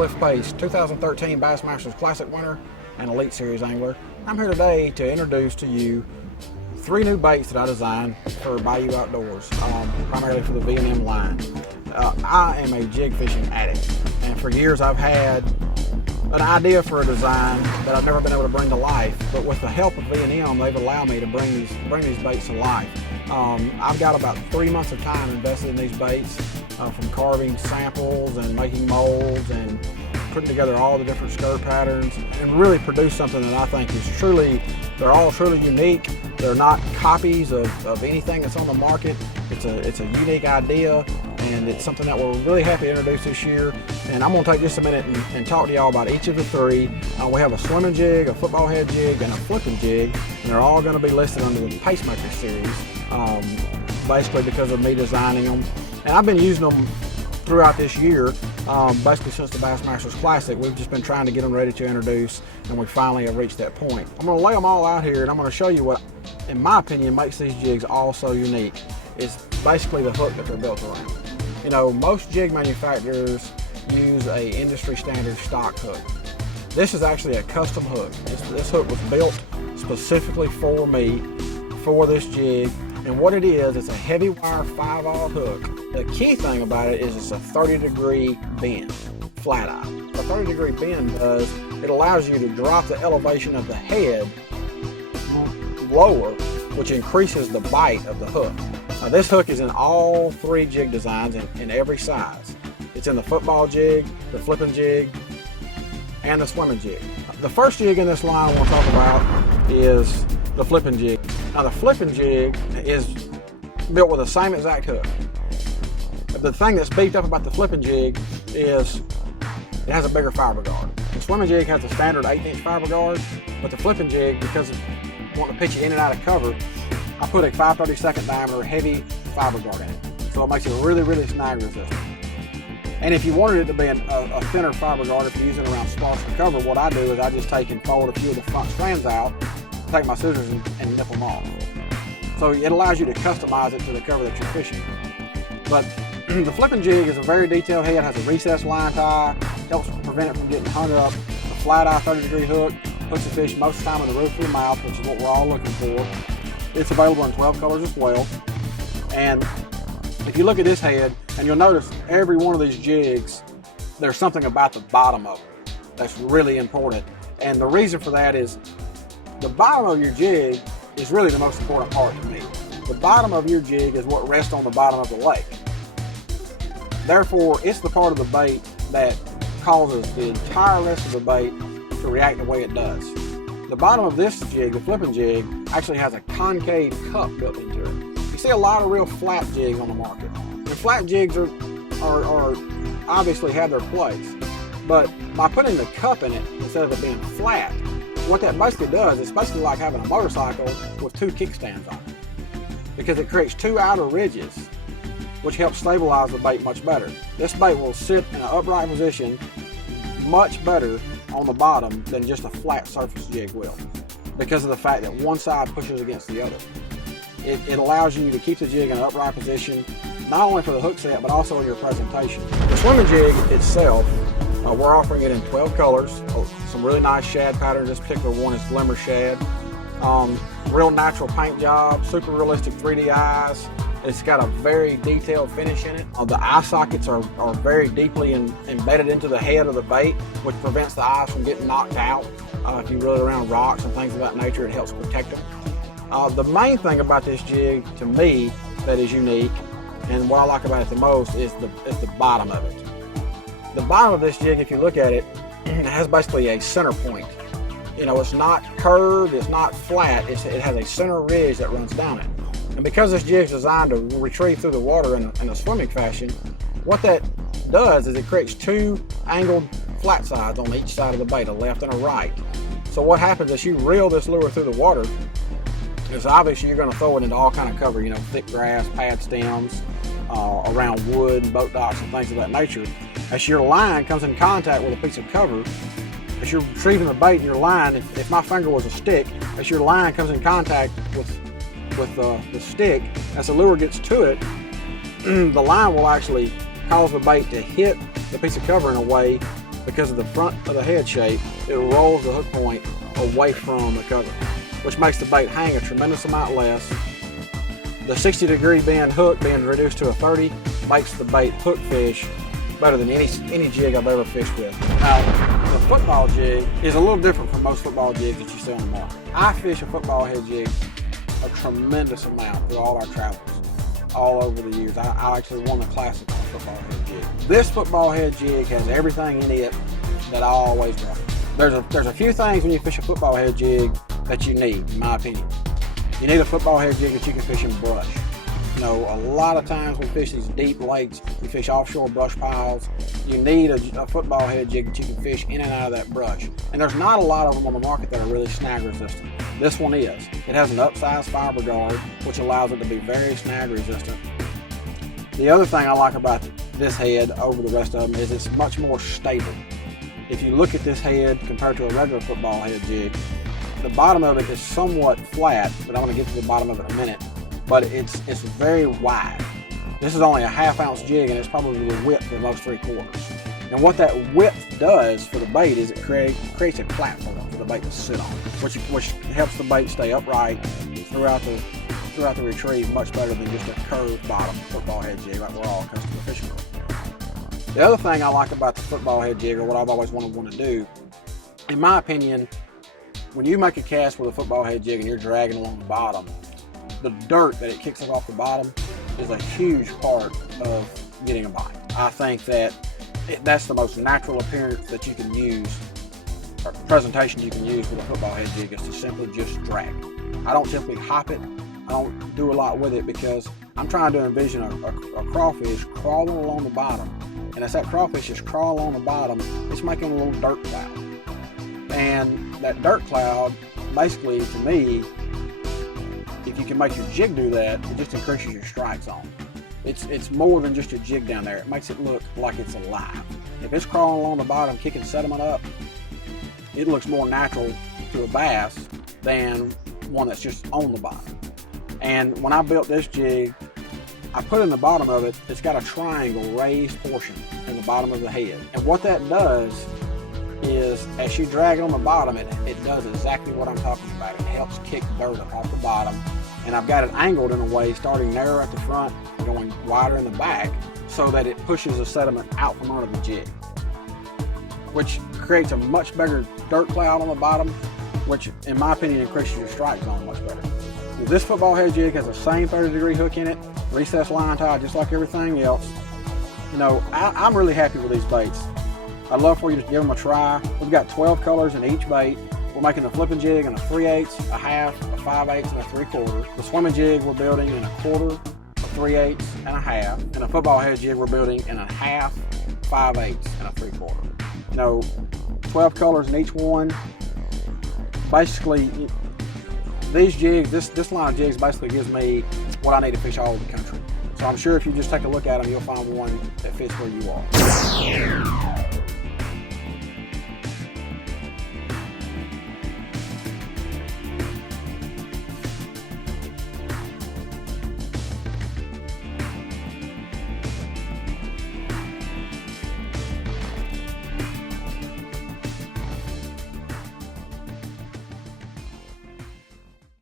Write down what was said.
Cliff Pace, 2013 Bassmasters Classic winner and Elite Series angler. I'm here today to introduce to you 3 new baits that I designed for Bayou Outdoors, primarily for the V&M line. I am a jig fishing addict, and for years I've had an idea for a design that I've never been able to bring to life, but with the help of V&M, they've allowed me to bring these baits to life. I've got about 3 months of time invested in these baits, from carving samples and making molds and putting together all the different skirt patterns, and really produce something that I think is they're all truly unique. They're not copies of anything that's on the market. It's a unique idea, and it's something that we're really happy to introduce this year. And I'm going to take just a minute and talk to y'all about each of the 3. We have a swimming jig, a football head jig, and a flipping jig, and they're all going to be listed under the Pacemaker Series, basically because of me designing them. And I've been using them throughout this year, basically since the Bassmasters Classic. We've just been trying to get them ready to introduce, and we finally have reached that point. I'm going to lay them all out here, and I'm going to show you what, in my opinion, makes these jigs all so unique. It's basically the hook that they're built around. You know, most jig manufacturers use a industry standard stock hook. This is actually a custom hook. This hook was built specifically for me, for this jig. And what it is, it's a heavy wire 5/0 hook. The key thing about it is it's a 30-degree bend, flat eye. A 30-degree bend it allows you to drop the elevation of the head lower, which increases the bite of the hook. Now, this hook is in all 3 jig designs in every size. It's in the football jig, the flipping jig, and the swimming jig. The first jig in this line I want to talk about is the flipping jig. Now, the flipping jig is built with the same exact hook. The thing that's beefed up about the flipping jig is it has a bigger fiber guard. The swimming jig has a standard 1/8" fiber guard, but the flipping jig, because of wanting to pitch it in and out of cover, I put a 5/32 diameter heavy fiber guard in it. So it makes it really, really snag resistant. And if you wanted it to be a thinner fiber guard, if you're using it around sparse or cover, what I do is I just take and fold a few of the front strands out, take my scissors and nip them off. So it allows you to customize it to the cover that you're fishing. But the flipping jig is a very detailed head, has a recessed line tie, helps prevent it from getting hung up. The flat eye 30-degree hook puts the fish most of the time in the roof of the mouth, which is what we're all looking for. It's available in 12 colors as well. And if you look at this head, and you'll notice every one of these jigs, there's something about the bottom of it that's really important. And the reason for that is the bottom of your jig is really the most important part to me. The bottom of your jig is what rests on the bottom of the lake. Therefore, it's the part of the bait that causes the entire rest of the bait to react the way it does. The bottom of this jig, the flipping jig, actually has a concave cup built into it. You see a lot of real flat jigs on the market. And flat jigs are obviously have their place, but by putting the cup in it instead of it being flat, what that basically does, it's basically like having a motorcycle with 2 kickstands on it, because it creates 2 outer ridges, which helps stabilize the bait much better. This bait will sit in an upright position much better on the bottom than just a flat surface jig will, because of the fact that one side pushes against the other. It allows you to keep the jig in an upright position, not only for the hook set, but also in your presentation. The swimming jig itself, we're offering it in 12 colors. Some really nice shad patterns. This particular one is Glimmer Shad. Real natural paint job, super realistic 3D eyes. It's got a very detailed finish in it. The eye sockets are very deeply embedded into the head of the bait, which prevents the eyes from getting knocked out. If you reel it around rocks and things of that nature, it helps protect them. The main thing about this jig, to me, that is unique, and what I like about it the most, is the bottom of it. The bottom of this jig, if you look at it, has basically a center point. You know, it's not curved, it's not flat, it has a center ridge that runs down it. And because this jig is designed to retrieve through the water in a swimming fashion, what that does is it creates 2 angled flat sides on each side of the bait, a left and a right. So what happens is you reel this lure through the water, is obviously you're going to throw it into all kind of cover, you know, thick grass, pad stems, around wood, boat docks, and things of that nature. As your line comes in contact with a piece of cover, as you're retrieving the bait in your line, if my finger was a stick, as your line comes in contact with the stick, as the lure gets to it, the line will actually cause the bait to hit the piece of cover in a way because of the front of the head shape, it rolls the hook point away from the cover, which makes the bait hang a tremendous amount less. The 60-degree bend hook being reduced to a 30 makes the bait hook fish better than any jig I've ever fished with. Now, the football jig is a little different from most football jigs that you see on the market. I fish a football head jig a tremendous amount through all our travels, all over the years. I actually won the classic on a football head jig. This football head jig has everything in it that I always run. There's a few things when you fish a football head jig that you need, in my opinion. You need a football head jig that you can fish in brush. You know, a lot of times we fish these deep lakes, we fish offshore brush piles. You need a football head jig that you can fish in and out of that brush. And there's not a lot of them on the market that are really snag resistant. This one is. It has an upsized fiber guard, which allows it to be very snag resistant. The other thing I like about this head over the rest of them is it's much more stable. If you look at this head compared to a regular football head jig, the bottom of it is somewhat flat, but I'm going to get to the bottom of it in a minute, but it's very wide. This is only a 1/2 ounce jig, and it's probably the width of most 3/4. And what that width does for the bait is it creates a platform for the bait to sit on, which helps the bait stay upright throughout the retrieve much better than just a curved bottom football head jig like we're all accustomed to fishing with. The other thing I like about the football head jig, or what I've always wanted to do, in my opinion, when you make a cast with a football head jig and you're dragging along the bottom, the dirt that it kicks up off the bottom is a huge part of getting a bite. I think that's the most natural appearance that you can use, or presentation you can use with a football head jig, is to simply just drag. I don't simply hop it. I don't do a lot with it because I'm trying to envision a crawfish crawling along the bottom. And as that crawfish is crawling along the bottom, it's making a little dirt cloud. And that dirt cloud, basically, to me, if you can make your jig do that, it just increases your strike zone. It's more than just a jig down there. It makes it look like it's alive. If it's crawling along the bottom, kicking sediment up, it looks more natural to a bass than one that's just on the bottom. And when I built this jig, I put in the bottom of it, it's got a triangle raised portion in the bottom of the head. And what that does is, as you drag it on the bottom, it does exactly what I'm talking about. It helps kick dirt up off the bottom. And I've got it angled in a way, starting narrow at the front, going wider in the back, so that it pushes the sediment out from under the jig, which creates a much bigger dirt cloud on the bottom, which, in my opinion, increases your strike zone much better. This football head jig has the same 30-degree hook in it, recessed line tie, just like everything else. You know, I'm really happy with these baits. I'd love for you to give them a try. We've got 12 colors in each bait. We're making the flipping jig in a 3/8, a 1/2, a 5/8, and a 3/4. The swimming jig we're building in a 1/4, a 3/8, and a 1/2. And a football head jig we're building in a 1/2, 5/8, and a 3/4. You know, 12 colors in each one. Basically, these jigs, this line of jigs basically gives me what I need to fish all over the country. So I'm sure if you just take a look at them, you'll find one that fits where you are.